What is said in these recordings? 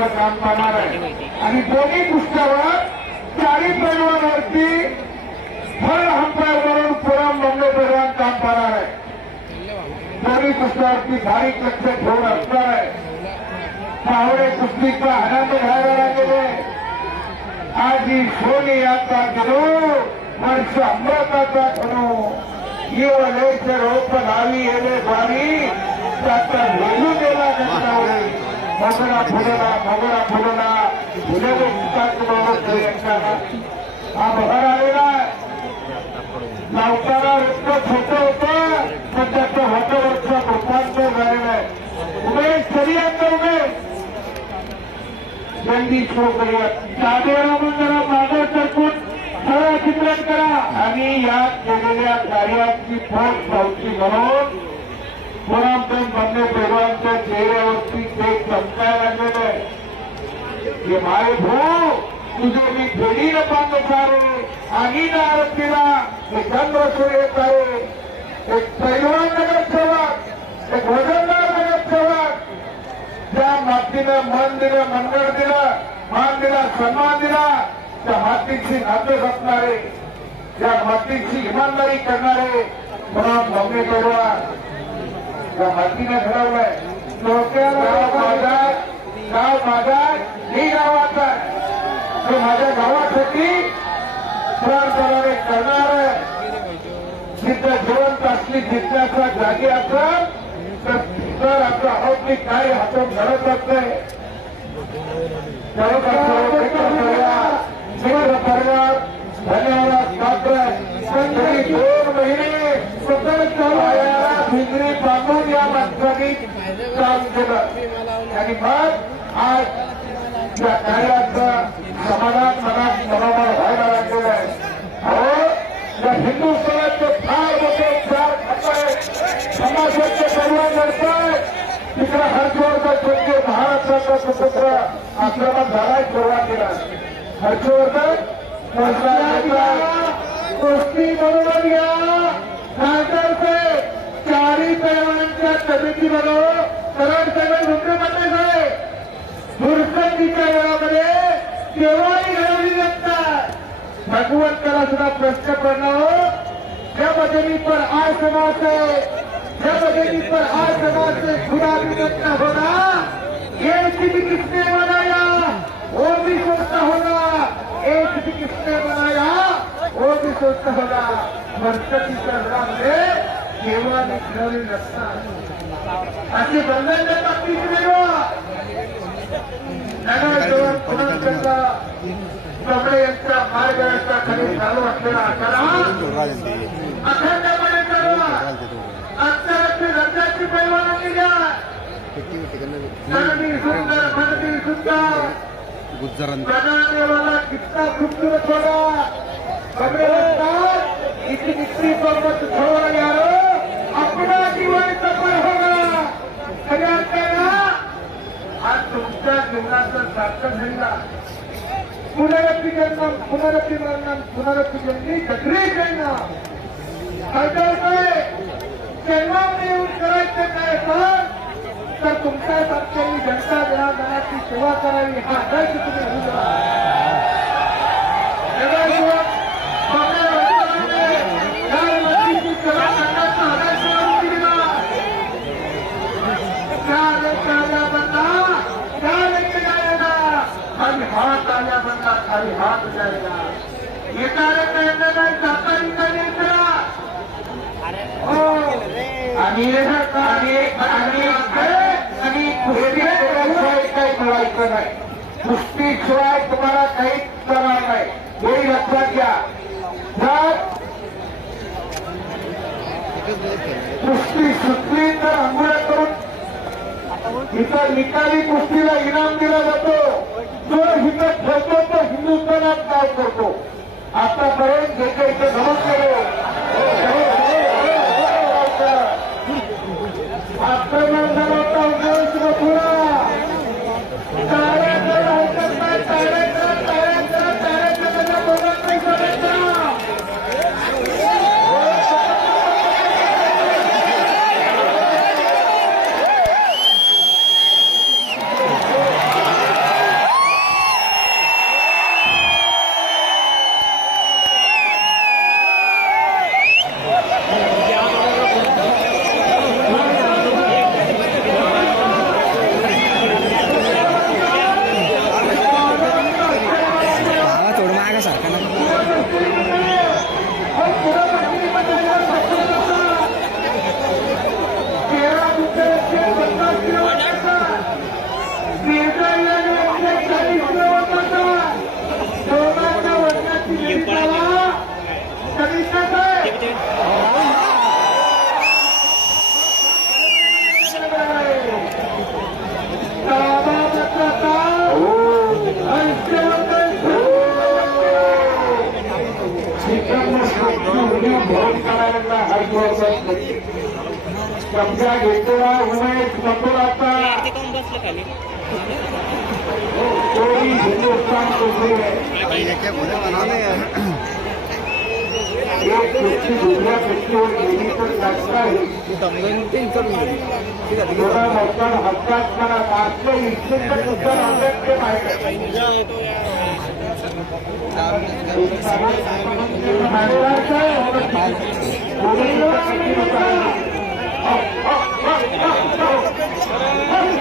Number काम पाहणार आहे. आणि दोन्ही पृष्ठावर चारी पैलवानवरती फळ हंपावरून पुरम बंगले पैलवान काम पाहणार आहे. दोन्ही पृष्ठावरती बारीक लक्ष ठेवून असणार आहे. पाहुणे कुस्तीचा आनंद घ्यायला लागलेले आजी सोनी यात्रा गेलो वर्ष अमृताचा खणू येवलेच रोप लावी येले बारी त्याचा वेलू गेला गंगावळी मगरा फुलना मगरा फुलला फुले हा बहर आलेला लावताना रक्त छोटं होतं पण त्याचं हटवरचं रूपांतर झालेलं आहे. उमेश कधी उमेश. जल्दी शो करूया. साधेरा जरा मागं सरकून सरळ चित्रण करा. आणि या केलेल्या कार्याची फळ पावती म्हणून पुरामप्रेम बंदे पेरवांच्या चेहऱ्यावरती ते चमकाय लागलेलं आहे. हे माय भाऊ तुझे मी फेडीनं बांध सारे आणि ना आरतीला हे चंद्र येत आहे. एक पैलवान नगरसेवक एक वजनदार नगरसेवक ज्या मातीनं मन दिलं मनगड दिलं मान दिला सन्मान दिला त्या मातीची नाते जपणारे त्या मातीची इमानदारी करणारे म्हणून मम्मी पैलवान त्या मातीने घडवलंय गाव माझा गाव माझा ही गावाचा आहे. तो माझ्या गावासाठी प्राणपणाने करणार जिथं जिवंत असली जिज्ञासा जागी असेल तर आपलं औद्योगिक कार्य हातून घडत असते मित्र परिवार धन्यवाद मात्र तरी दोन महिने सतत पायाला भिंगरी बांधून या माणसाने काम केलं आणि मग आज या कार्याचं समाधान मनात मनोबल व्हायला लागलेलं आहे हो या. हिंदुस्थानाचे फार मोठे उपचार खाताय समाजाचे परिवार लढताय तिकडे हर्षवर्धन म्हणजे महाराष्ट्राचा स्वतंत्र आक्रमण झालाय सुरुवातीला हर्षवर्धन गोष्टी म्हणून घ्या समिती बरोबर सरळ सगळे मुख्यमंत्री आहे दुर्संधीच्या वेळामध्ये केव्हाही घडवली जातात भगवंताला सुद्धा प्रश्न पडला हो. जब जमी पर आय समाज है जब जमी पर आय समाज से खुदा भी न होना ये भी किसने बनाया? वो भी सोचता होगा एक भी किसने बनाया? वो भी सोचता होगा गणपतीच्या घरामध्ये केव्हाही घडवली नसतात. असे बंधन बाबतीची वेगळा नगरसेवक कपडे चालू असलेला अखंडपणे आजच्या रंगाची घ्या सुंदर सुंदर. गुजरात कितना खूबसूरत होगा कपड़े इतनी सोबत छोड़ यारो अपना जीवन सफल होगा कल्याण करा आज तुमच्या जीवनाचं सार्थक झाला पुनरपी जन्म पुनरपी मरण पुनरपी जन्मी सगळे जन्म काय जन्मामध्ये येऊन करायचं काय सर तर तुमच्यासारख्यांनी जनता जनार्दनाची सेवा करावी हा आदर्श तुम्ही घेऊन नगरसेवक बाबा रत्नागिरी या नदीची सेवा करण्याचा आदर्श लावून दिला. क्या लेके आया बंदा क्या लेके जाएगा हात आल्या आया खाली हात जाएगा येणारे नाही हो आणि आणि आणि कुस्तीशिवाय काही मिळायचं नाही. कुस्तीशिवाय तुम्हाला काहीच करणार नाही. हे लक्षात घ्या. जर कुस्ती सुटली तर अंघोळ करून इथं निकाली कुस्तीला इनाम दिला जातो. जो हिथं ठेवतो तो हिंदुस्थानात काय करतो? आतापर्यंत जे काही ते नमूद केलं आक्रमण झालं होता घेऊन करायला लागला हरिभाऊ कब्जा घेतलेला उमेश संपूर्ण आता कोणी हिंदुस्थान एक व्यक्ती दुसऱ्या व्यक्तीवर गेली तर जास्त मोठा हक्कात करा असलं इच्छित तर पुस्तक आंबेडकर त्याच्या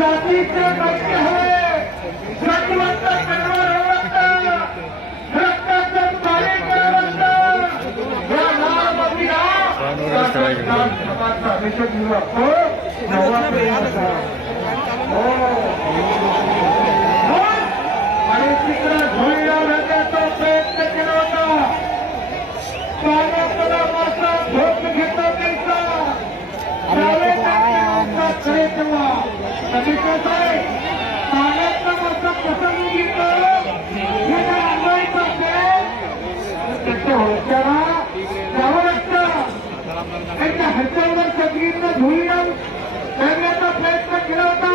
जातीचे नक्की हवे. जगवंत करणार रक्ताचं पाणी करणार या नाम बंदीला समाजचा अभिषेक दिला नवा प्रयत्न आणि तिकडे रंगाचा प्रयत्न केला होता. पाण्यातला मासा झोप घेतो त्यांचा त्यावेळी खरे तेव्हा कधी कसं आहे पाण्यातला मासा कसं घेतो हे जर अंगाईचं असेल त्याच्या होत्याला जावं लागतं त्यांच्या सगळींना करण्याचा प्रयत्न केला होता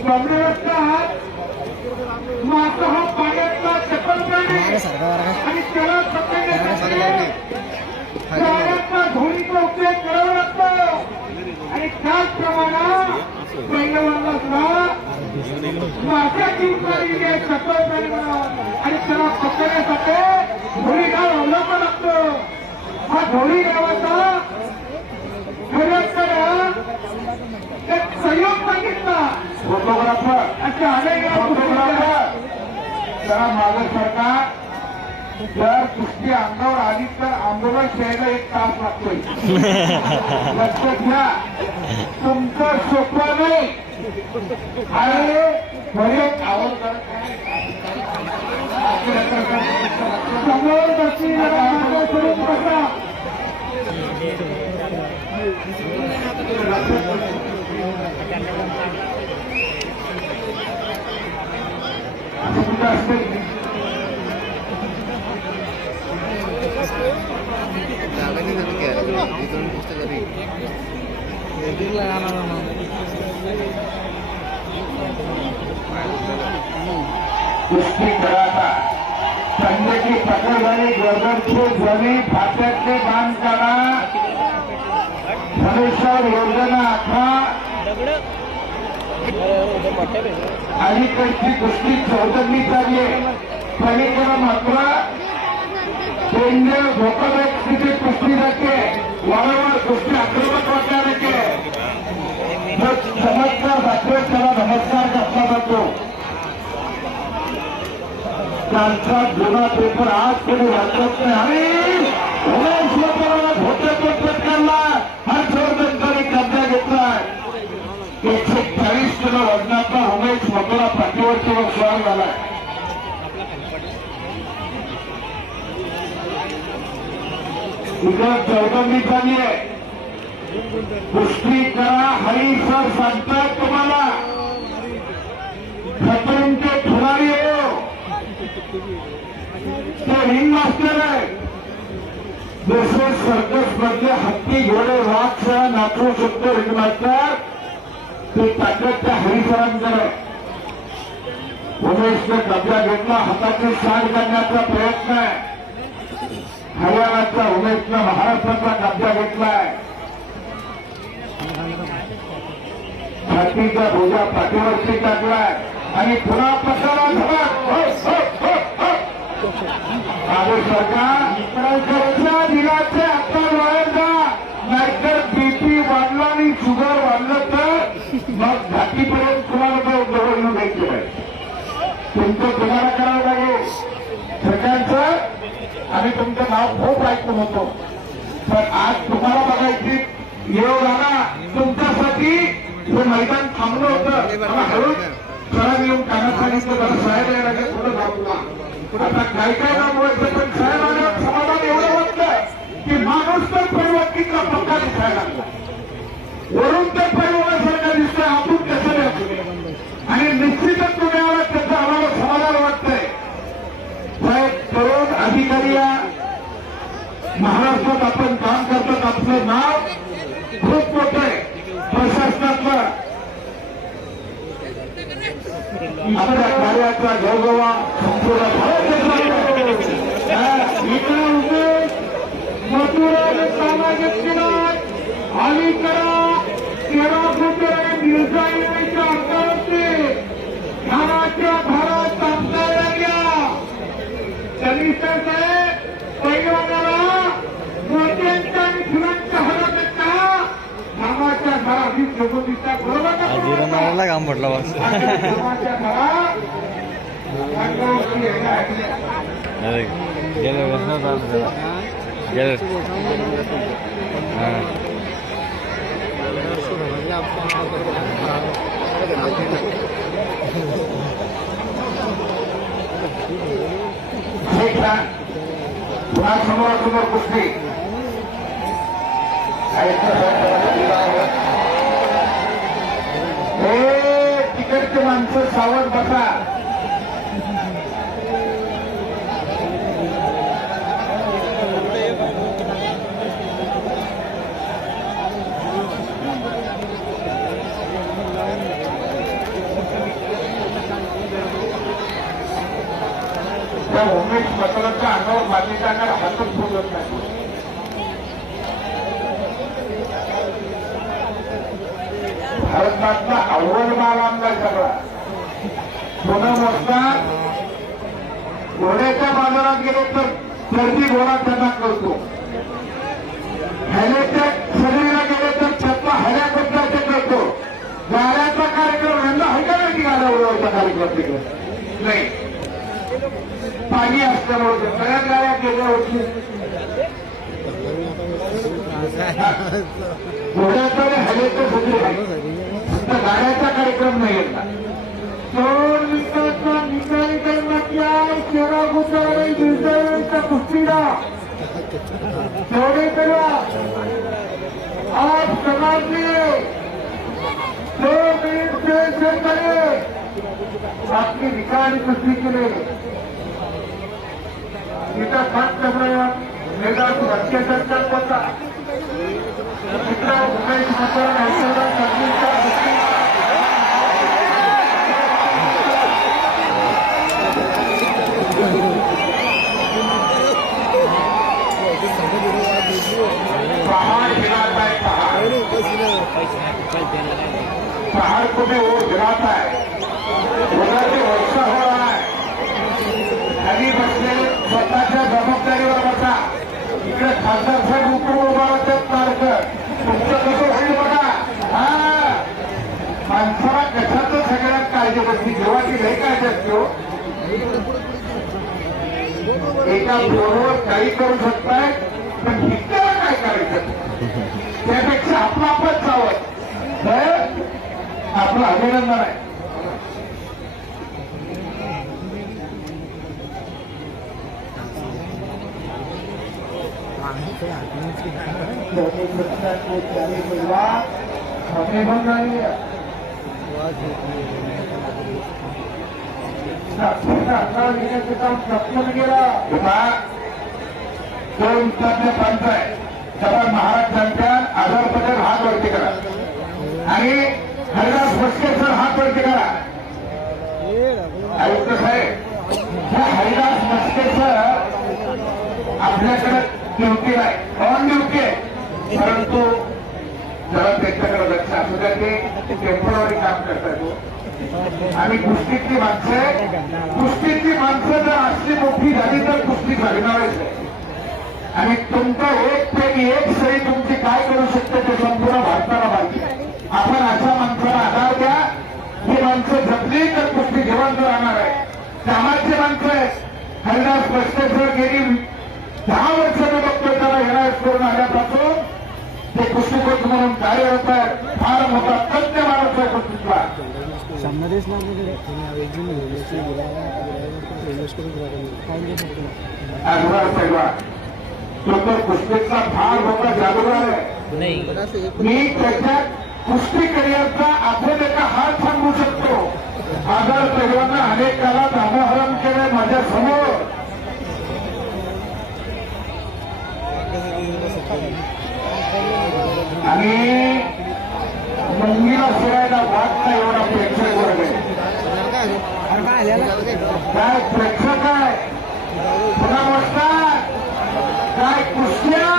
कमरेवरचा हात मासा हा पाण्यातला चपल प्राणी आणि त्याला पाण्यातला धोनीचा उपयोग आणि त्याच प्रमाणात पैलवानला सुद्धा चपल प्राणी म्हणून आणि त्याला पकडण्यासाठी धोनी गाव अवलंबा लागतो हा धोनी गावाचा संयोग सांगितला फोटोग्राफर. अच्छा अनेक फोटोग्राफर. जरा मागं सरकार जर कुस्ती अंगावर आली तर आंदोलन यायला एक तास लागतोय. लक्षात घ्या तुमचं सोपं नाही. आणि बरेच समोर असते कुस्ती कराचा संध्याची पकड झाली गर्दनची झाली. फाट्यातले बांध काढा. योजना अठरा अलीकडची कुस्ती चौदंडी चालली पलीकडे मात्र केंद्र धोकादायक स्थितीत कुस्ती जाते. वारंवार कुस्ती आक्रमक त्यांचा जुना पेपर आज कोणी वाचत नाही. आणि उमेश लोकांना भोटे पटकारला हर्षवर्धनकडे कब्जा घेतलाय. एकशे चाळीस किलो वजनाचा उमेश मथुरा पाठीवरची वर स्वार झालाय. इकडं चौदंबी चालली आहे. पुष्टी करा हरी सर सांगतात तुम्हाला. खतरून के तो रिंग मास्टर आहे. जसे सर्कस मधले हत्ती घोडे वाघ सह नाचवू शकतो रिंग मास्टर ते ताकद त्या हरिसरांकडे. उमेशने कब्जा घेतला हाताची साड करण्याचा प्रयत्न आहे. हरियाणाचा उमेशनं महाराष्ट्राचा कब्जा घेतलाय. छातीचा भोजा पाठीवरती टाकलाय. आणि पुन्हा पसारा धडक हो, हो, हो, हो. आदेश सरकार दिलाचे बाहेर जा नाहीतर बीपी वाढला आणि शुगर वाढलं तर मग घाटीपर्यंत तुम्हाला तो द्यायची आहे. तुमचं तुम्हाला करावं लागेल. आम्ही तुमचं नाव खूप ऐकून होतो. पण आज तुम्हाला बघायची येऊ आला तुमच्यासाठी हे मैदान थांबलं होतं. मला हळूच सरांनी येऊन कानात सांगितलं जरा साहेब यायला थोडं आता काय काय पण समाधान एवढं वाटलं की माणूस तर परिवर्तितला पक्का दिसायला लागला. वरून आपण कसं आणि निश्चितच तुम्ही आला त्याचं आम्हाला समाधान वाटतंय. साहेब तरुण अधिकारी या महाराष्ट्रात आपण काम करतात आपलं नाव खूप मोठं आहे. प्रशासनातलं आपल्या कार्याचा गौरवा संपूर्ण भारत देशात हा, इकडे उभे. मथुरा आणि सामाजिक किनार. आणि करा तेरा फुटे घरात ही प्रबोधिता बरोबर का आज बरोबर का? मारायला काम पडला बस धामाच्या घरात रंगावरती येणं ऐकलं. अरे गेले बसणार चालू त्याला गेले हां ठीक ना पुन्हा समोरासमोर कुस्ती हे तिकडचे माणसं सावध बसा. त्या उमेश मतदाराच्या अंगावर मारली जाणार हातच फुगत नाही. भारतातला अव्वल माल आमदार सगळा. सोनं मोजतात घोड्याच्या बाजारात गेले तर गर्दी घोडा त्यांना करतो हॅलेच्या शरीराला गेले तर छप्पा हऱ्या पद्धतीचे करतो गाड्याचा कार्यक्रम यांना आहे का नाही गाड्या उडवायचा कार्यक्रम तिकडे. नाही. पाणी असल्यामुळे सगळ्या गाड्या गेल्या होती घोड्याचा आणि हवेचं सगळे आहे गाण्याचा कार्यक्रम नाही येत चोर विकासचा निकाली करण्याच्या शेरा गुजराई दिवसाच्या कुस्तीला. करा. दो कुस्ती केले. इथं सात चपळा अत्याचार करता होता. मित्र मकर हर्षवर्धन सर्वीचा कुस्ती पहाड़ गिराता है पहाड़ पहाड़ को भी वो गिराता है। उधर की वर्षा हो रहा है। खाली बसले स्वतःच्या जबाबदारीवर बसा इकडे खासदार साहेब उकरून उभा राहतात तारकर तुमचं कसं होईल बघा हा। माणसाला कशाचं सगळ्यात काळजी बसती जेव्हाची लई काळजी असतो एका फोनवर काही करू शकताय पण हिच्याला काय करायचं त्यापेक्षा आपलं आपच जावं तर आपलं अभिनंदन आहे. घेण्याचं काम सक्षम गेलं दोन साधने पंच आहे सगळ्या महाराज जनत्यान आधार पटेल हात वरती करा. आणि हरिदास फसके सर हात वरती करा. आयुक्त साहेब हरिदास भस्के सर आपल्याकडे ड्युटी नाही ऑन ड्युटी आहे. परंतु जरा त्यांच्याकडे लक्ष असू द्या ते. टेंपररी काम करतात. आणि कुस्तीतली माणसं कुस्तीतली माणसं जर असली मोठी झाली तर कुस्ती घडणारच आहे. आणि तुमचं एक पैकी एक सही तुमची काय करू शकते ते संपूर्ण भारताला माहिती. आपण अशा माणसाला आधार द्या. ही माणसं जपली तर कुस्ती जिवंत राहणार आहे. कामाची माणसं आहेत. हरिदास बसवेश्वर गेली. दहा वर्ष मी बघतोय त्याला येणार करून आल्यापासून. ते कुस्तीकोच म्हणून कार्यरत आहे फार मोठा तज्ञ माणूस आहे कुस्तीतला काय नाही तर कुस्तीतला फार मोठा जादूगार आहे. मी त्याच्या कुस्ती करिअरचा आपण एका हात सांगू शकतो. आजार पैलवांना अनेक काळात नामोहरम केलंय माझ्यासमोर. आणि मुंगीला फिरायला वाट नाही एवढा प्रेक्षक वर्ग आहे. काय आलेला काय प्रेक्षक आहे पुन्हा बसतात काय कुस्त्या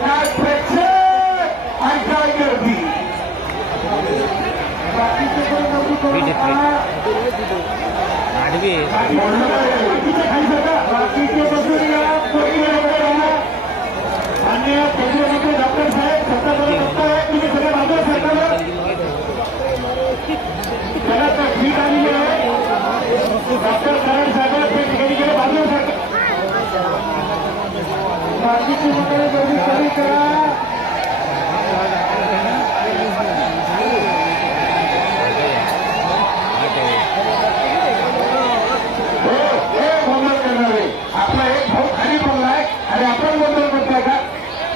काय प्रेक्षक आणि काय गर्दी बाकीचे कोण गर्दी करू नका. आडवी. बोललं बाकीचे खाली बसा. बाकीचे बसून या कोणी वगैरे या. आणि केंद्रीयमंत्री डॉक्टर साहेब सत्ताधारी बघताय तुम्ही सगळे बाजूला सरकारला त्याला तर ठीक आलेली आहे डॉक्टर करण साहेब ते ठिकाणी गेले बाजूला सरकार बाकीची वगैरे गर्दी कमी करा हे हे गोंधळ करणारे आपला एक भाऊ खाली पडलाय आणि आपण गोंधळ करताय का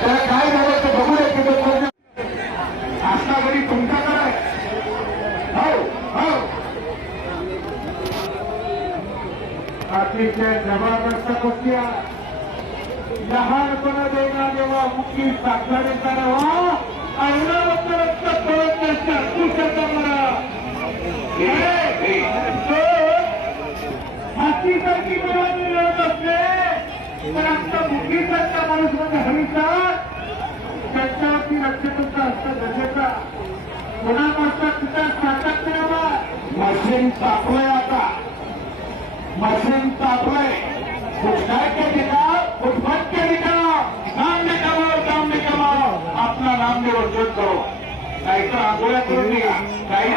त्याला काय झालं ते बघू दे तिथे कोण आस्था घरी तुमच्याकडे आहे हो हो अतिशय जबरदस्त कुस्त्या लहानपणा देणा जेव्हा मुख्य साक्षारीचा रवा अवरावत रक्त पळत नसतं मिळत आमचा मुखीसारखा माणूस म्हणजे त्यांच्यावरती असतं गरजेचा पुन्हा मागचा तिचा मशीन तापलंय आता. मशीन तापलंय. कुठकार के? दिखाओ फुटफट के? दिखाओ सामने नाम भी रोशन करो. कार्यक्रम आंदोलन करून दिला काही